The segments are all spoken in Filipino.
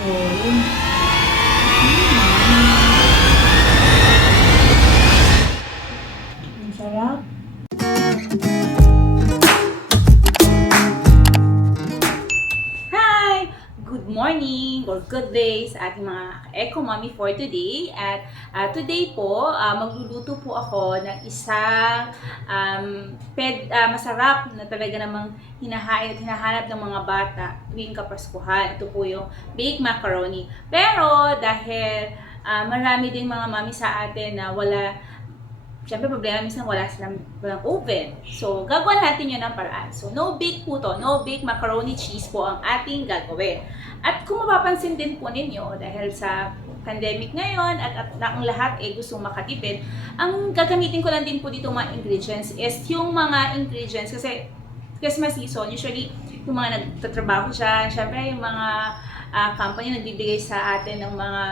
So, yun. Ang sarap. Hi! Good morning or good day sa ating mga Eco Mommy for today. At today po, magluluto po ako ng isang masarap na talaga namang hinahain at hinahanap ng mga bata tuwing Kapaskuhan. Ito po yung baked macaroni. Pero dahil marami din mga mami sa atin na siyempre problema minsan walang oven. So, gagawin natin yun ng paraan. So, no bake po to. No bake macaroni cheese po ang ating gagawin. At kung mapapansin din po ninyo, dahil sa pandemic ngayon at ang lahat ay gustong makatipid, ang gagamitin ko lang din po dito mga ingredients is yung mga ingredients kasi Christmas season, usually yung mga nagtatrabaho dyan, syempre yung mga company nagbibigay sa atin ng mga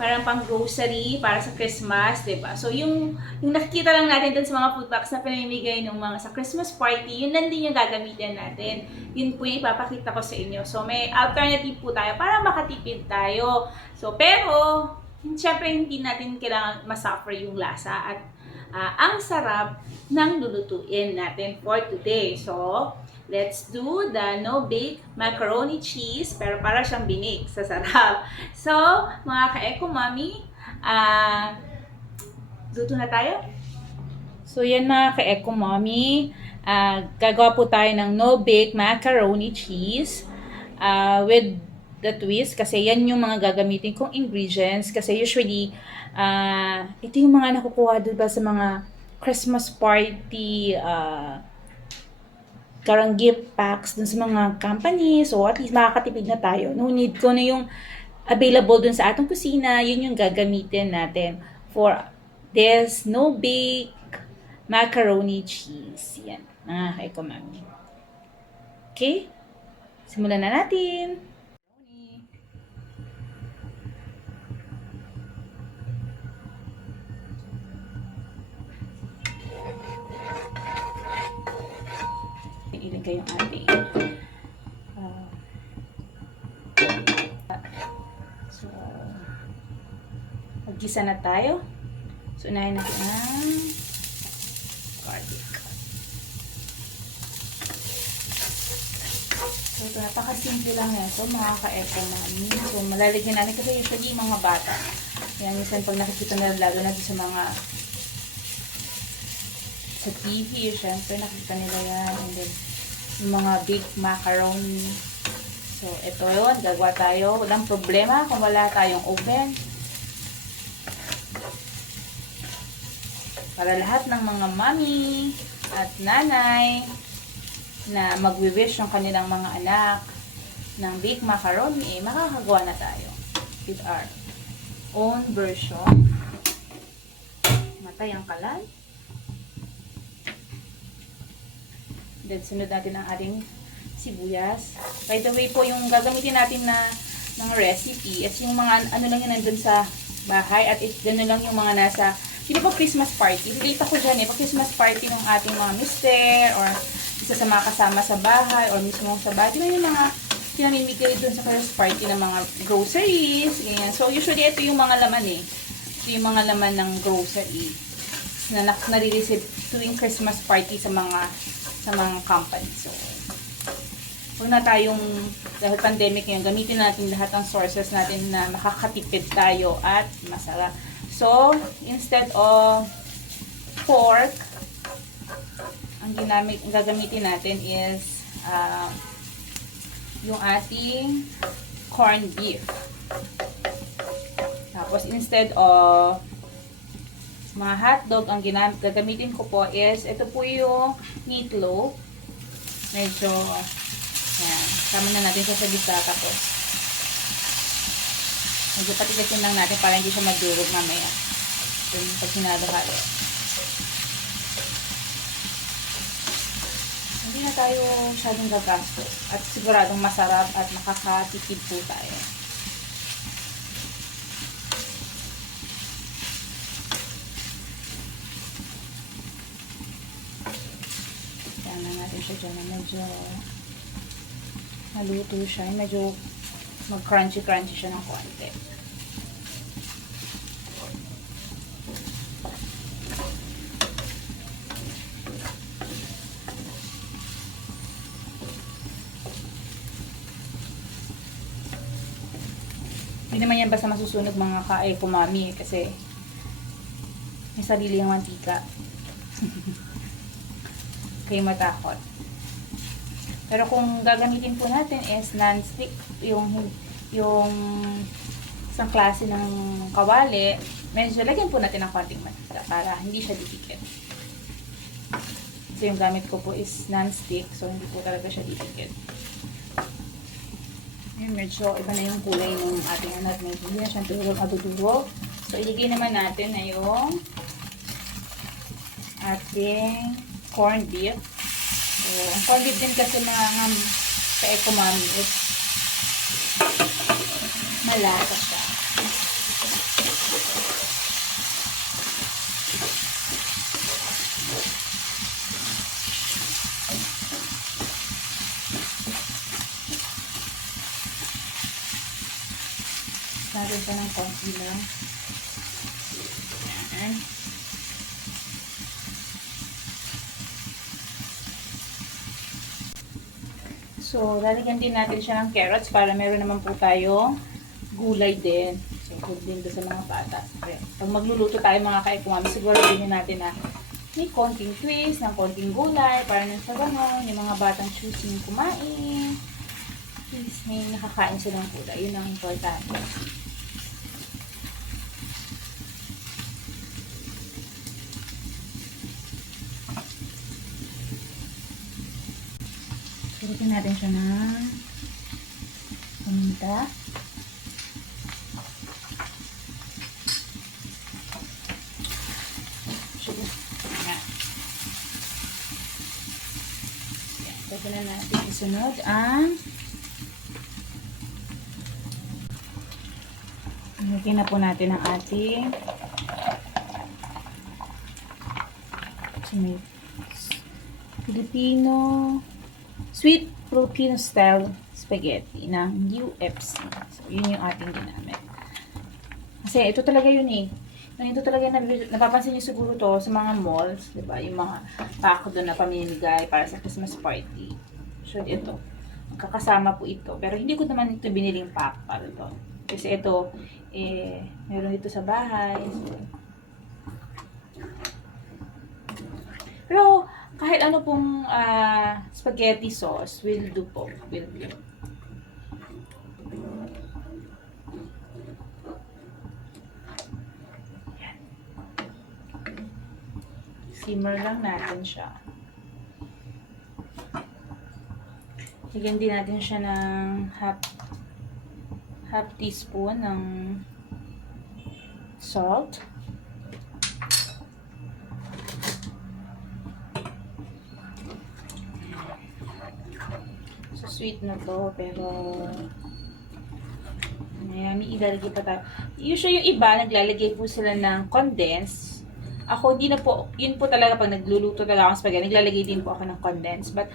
parang pang grocery para sa Christmas, 'di ba? So yung nakikita lang natin dun sa mga food box na pinamimigay ng mga sa Christmas party, yun lang din yung gagamitin natin. Yun po yung ipapakita ko sa inyo. So may alternative po tayo para makatipid tayo. So pero syempre hindi natin kailangan masuffer yung lasa at ang sarap ng lulutuin natin for today. So let's do the no-bake macaroni cheese, pero para siyang binig sa sarap. So, mga ka-Eco Mommy, luto na tayo? So, yan mga ka-Eco Mommy, gagawa po tayo ng no-bake macaroni cheese with the twist, kasi yan yung mga gagamitin kong ingredients, kasi usually, ito yung mga nakukuha doon ba sa mga Christmas party, karang gift packs dun sa mga companies, so at least makakatipid na tayo. No need ko na yung available dun sa atong kusina, yun yung gagamitin natin for this no-bake macaroni cheese. Yan, mga Eco Mommy. Okay, simulan na natin. Ilagay yung ating so maggisa na tayo. So unahin natin ang garlic. So ito, napakasimple lang nito mga ka-Eco Mommy. So malalagyan natin kasi usually mga bata, yan minsan pag nakikita na lalo na sa mga sa TV, syempre nakita nila yan, and then yung mga big macaroni. So, ito yun. Gagawa tayo. Walang problema kung wala tayong oven. Para lahat ng mga mami at nanay na magwi-wish ng kanilang mga anak ng big macaroni, makakagawa na tayo with our own version. Matay ang kalan. Then, sunod natin ang ating sibuyas. By the way po, yung gagamitin natin na ng recipe, is yung mga ano lang yun nandun sa bahay, at gano'n lang yung mga nasa, hindi po Christmas party. Relate ako dyan pag Christmas party ng ating mga mister, or isa sa mga kasama sa bahay, or mismo sa bahay. Diba yung mga pinamimigay dun sa Christmas party ng mga groceries, ganyan. So, usually, ito yung mga laman Ito yung mga laman ng grocery na nare-receive tuwing Christmas party sa mga company. So, huwag na tayong, dahil pandemic ngayon, gamitin natin lahat ng sources natin na makakatipid tayo at masarap. So, instead of pork, ang gagamitin natin is yung ating corned beef. Tapos, instead of mga hotdog, ang gagamitin ko po is, ito po yung meatloaf. Medyo, yan, sama na natin siya sa gitna, tapos medyo patigasin lang natin para hindi siya madurog mamaya. Pag sinalo-halo. Hindi na tayo masyadong gagastos at siguradong masarap at makakatipid po tayo. Natin siya dyan na medyo naluto siya, medyo mag-crunchy-crunchy siya ng konti. Hindi naman yan basta masusunog mga ka-eco-mami kasi may sarili yung mantika. Kayo matakot. Pero kung gagamitin po natin is non-stick, yung isang klase ng kawali, medyo lagyan po natin ng konting mantika para hindi siya didikit. Kasi yung gamit ko po is non-stick, so hindi po talaga siya didikit. Ayan, medyo iba na yung kulay ng ating anak. Medyo hindi na siyang turog-adudurog. So, iligay naman natin na yung ating corned beef. So, ang corned beef din kasi mga ka-eco mami, malasa siya. Natin pa ng konti lang. Ayan. So, lalagyan din natin siya ng carrots para meron naman po tayong gulay din. So, good din sa mga bata. Ayan. Pag magluluto tayo mga ka-eco-mami, siguro din natin na may konting twist, ng konting gulay, para nang sa ganon, yung mga batang choosing kumain. Please, may nakakain silang gulay. Yun ang importante. Surutin natin siya ng paminta. Pwede na natin isunod ang lagyan na po natin ang ating Filipino sweet Filipino style spaghetti ng UFC. So, yun yung ating ginamit. Kasi ito talaga yun eh. Ito talaga napapansin niyo siguro to sa mga malls, 'di ba? Yung mga pack doon na pamimigay para sa Christmas party. So ito, magkakasama po ito. Pero hindi ko naman ito biniling pack para to. Kasi ito meron dito sa bahay. Pero kahit ano pong spaghetti sauce will do po, will do. Simmer lang natin siya. Lagyan din natin siya ng half teaspoon ng salt. So sweet na to, pero may ilalagay pa tayo. Usually yung iba naglalagay po sila ng condensed. Ako, di na po, yun po talaga pag nagluluto talaga akong spaghetti, naglalagay din po ako ng condensed. But,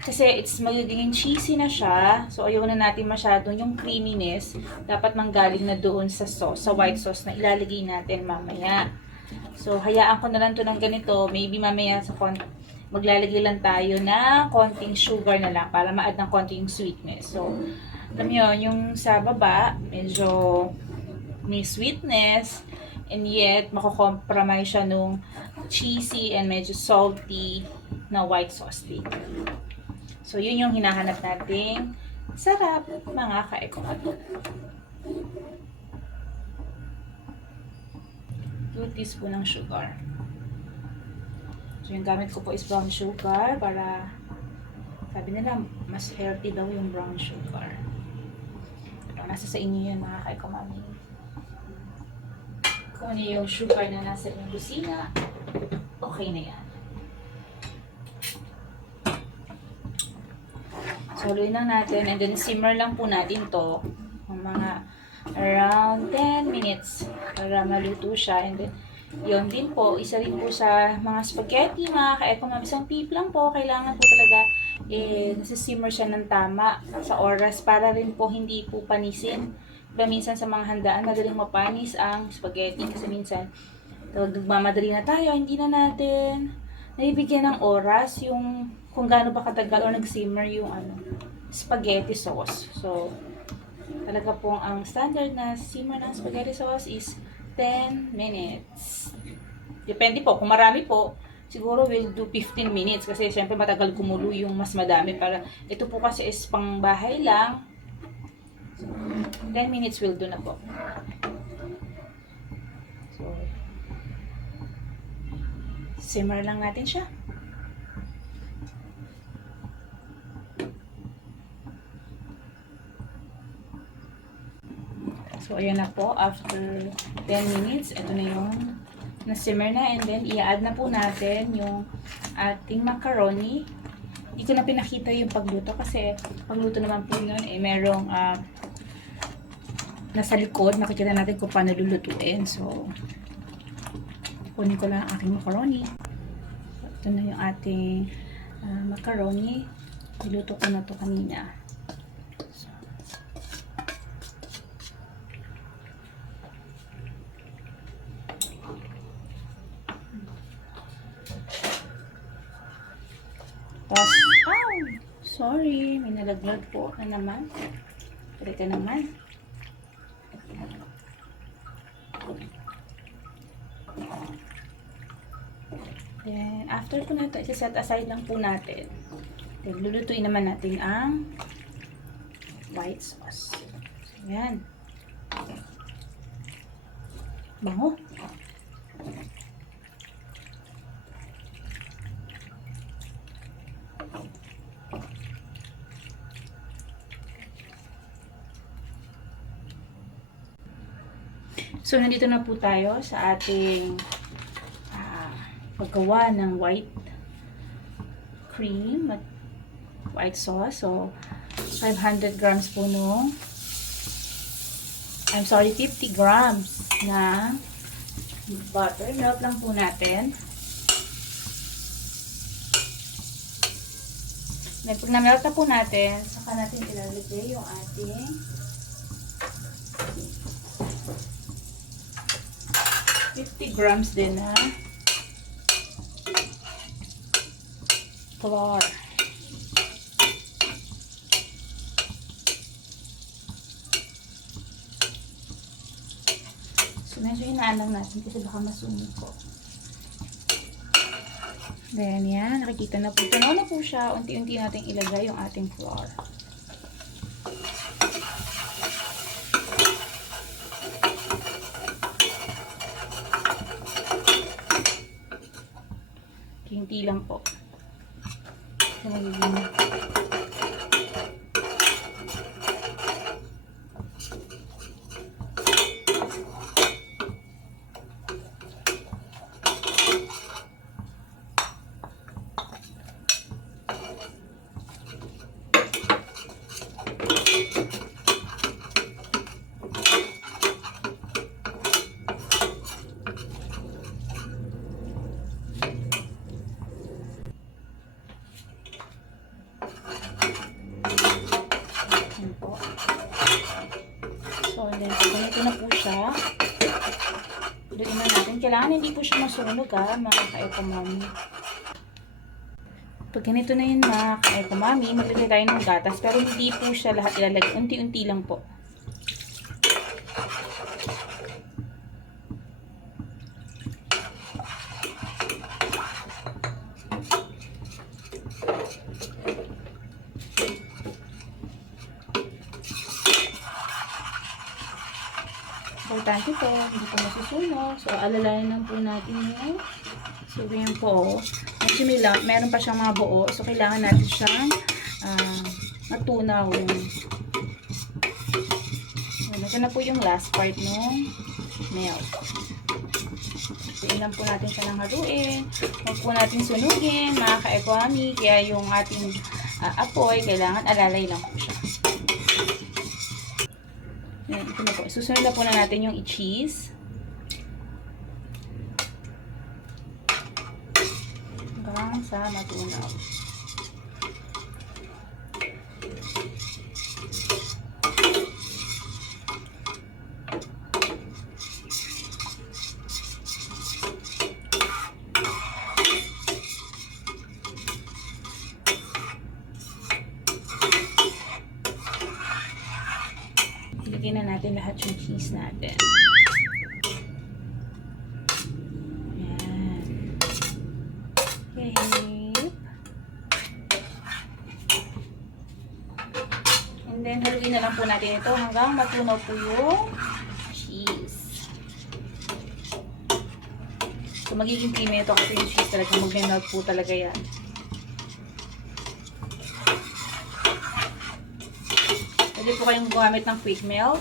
kasi it's magiging cheesy na siya, so ayaw na natin masyadong yung creaminess, dapat manggaling na doon sa sauce, sa white sauce na ilalagay natin mamaya. So, hayaan ko na lang to ng ganito, maybe mamaya sa maglalagay lang tayo na konting sugar na lang, para ma-add ng konting sweetness. So, alam nyo, yung sa baba, medyo may sweetness, and yet, mako-compromise siya nung cheesy and medyo salty na white sauce dito. So, yun yung hinahanap nating sarap, mga ka-eco-mami. 2 teaspoon ng sugar. So, yung gamit ko po is brown sugar para, sabi nila, mas healthy daw yung brown sugar. Nasa sa inyo yun, mga ka-eco-mami. Kung ano yung sugar na nasa inyong kusina, okay na yan. So, haluin lang natin. And then, simmer lang po natin to ng mga around 10 minutes para maluto siya. And then, Yun din po, isa rin po sa mga spaghetti, mga ka-eco-mom. Isang tip lang po, kailangan po talaga nasisimmer siya ng tama sa oras para rin po hindi po panisin. Diba minsan sa mga handaan, madaling mapanis ang spaghetti kasi minsan nagmamadali na tayo, hindi na natin nabibigyan ng oras yung kung gaano ba katagal o nag-simmer yung spaghetti sauce. So, talaga pong ang standard na simmer ng spaghetti sauce is 10 minutes. Depende po. Kung marami po, siguro we'll do 15 minutes kasi syempre matagal kumulo yung mas madami. Para ito po kasi is pang bahay lang. So, 10 minutes will do na po. So, simmer lang natin siya. So, ayan na po. After 10 minutes, ito na yung na-simmer na. And then, i-add na po natin yung ating macaroni. Hindi ko na pinakita yung pagluto kasi pagluto naman po yun, merong nasa likod. Makikita natin kung paano lulutuin. So, kunin ko lang ang aking macaroni. Ito na yung ating macaroni. Niluto ko na to kanina. Tapos, sorry, may nalaglag po na naman. Teka naman. Then, after po na ito, isa-set aside lang po natin. Then, lulutuin naman natin ang white sauce. So, yan. Bango. So, nandito na po tayo sa ating paggawa ng white cream at white sauce. So, 500 grams po nung 50 grams na butter. Melt lang po natin. Then, pag na-melt na po natin, saka natin ilalagay yung ating grams din na flour. So, medyo hinaan lang natin kasi baka masunog po. Then, yan. Nakikita na po. Tunaw na po siya. Unti-unti natin ilagay yung ating flour. Hinti lang po. So, magiging then, ganito na po siya. Lutuin na natin. Kailangan hindi po siya masunog mga ka-eco-mami. Pag ganito na yun mga ka-eco-mami, maglagay tayo ng gatas. Pero hindi po siya lahat ilalagay. Unti-unti lang po. Importante po, hindi po masusunog. So, alalayan lang po natin yung so, yan po. Actually, meron pa siyang mga buo. So, kailangan natin siyang matunaw. Ito na po yung last part ng milk. So, ilan po natin siya ng haluin. Huwag po natin sunugin, mga ka-eco-mami. Kaya yung ating apoy, kailangan alalay lang po siya. Yan, ito na po. Susunod na po na natin yung i-cheese. sa matunaw. Ilagay na natin lahat yung cheese natin. Ayan. Okay. And then, haluin na lang po natin ito hanggang matunaw po yung cheese. So, magiging creamy ito kasi yung cheese talaga mag-melt po talaga yan. Pwede po kayong gumamit ng quick melt.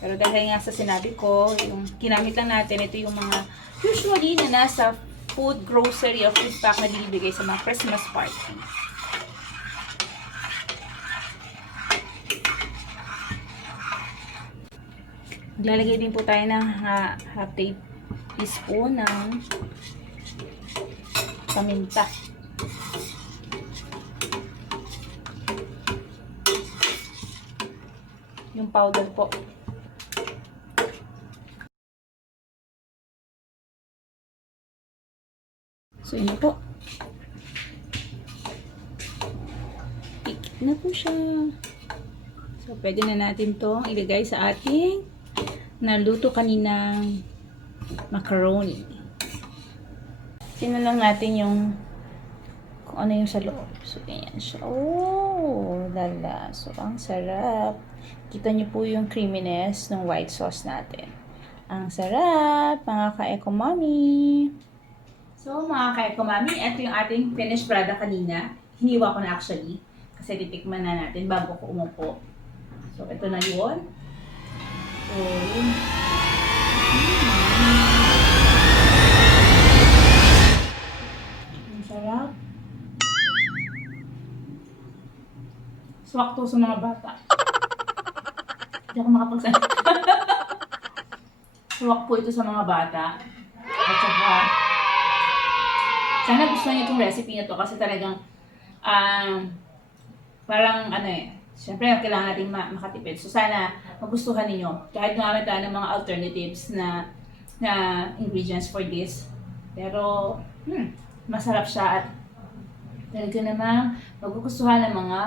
Pero dahil nga sa sinabi ko, yung ginamit lang natin, ito yung mga usually na nasa food, grocery, or food pack na binibigay sa mga Christmas party. Maglalagay din po tayo ng half teaspoon ng paminta. Yung powder po. So, yun po. Ikit na po siya. So, pwede na natin to ilagay sa ating naluto kaninang macaroni. Tingnan lang natin yung kung ano yung sa loob. So, ganyan siya. Oh, lala. So, ang sarap. Kita niyo po yung creaminess ng white sauce natin. Ang sarap, mga ka-eco-mommy. So, mga ka-eco-mommy, ito yung ating finished product kanina. Hiniwa ko na actually. Kasi titikman na natin bago ko umupo. So, ito na yun. So, ang sarap. Swak to sa mga bata. Hindi ako makapagsalita. Suwak po ito sa mga bata. At saka, sana gusto niyo itong recipe na to kasi talagang, parang ano syempre kailangan natin makatipid. So sana magustuhan niyo kahit gumamit tayo ng mga alternatives na ingredients for this. Pero, masarap siya at talaga namang magugustuhan ng mga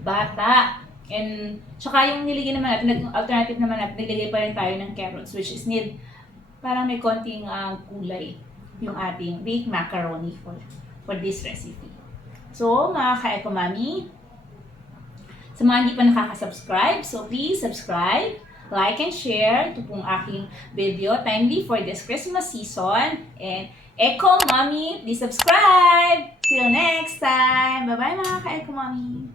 bata. And, tsaka yung niligay naman natin, alternative naman natin, nilagay pa rin tayo ng carrots, which is parang may konting kulay yung ating baked macaroni for this recipe. So, mga ka-eco-mommy, sa mga hindi pa nakaka-subscribe, so please subscribe, like, and share. Ito pong aking video, timely for this Christmas season. And, Eco-mommy, please subscribe! Till next time! Bye-bye mga ka-eco-mommy!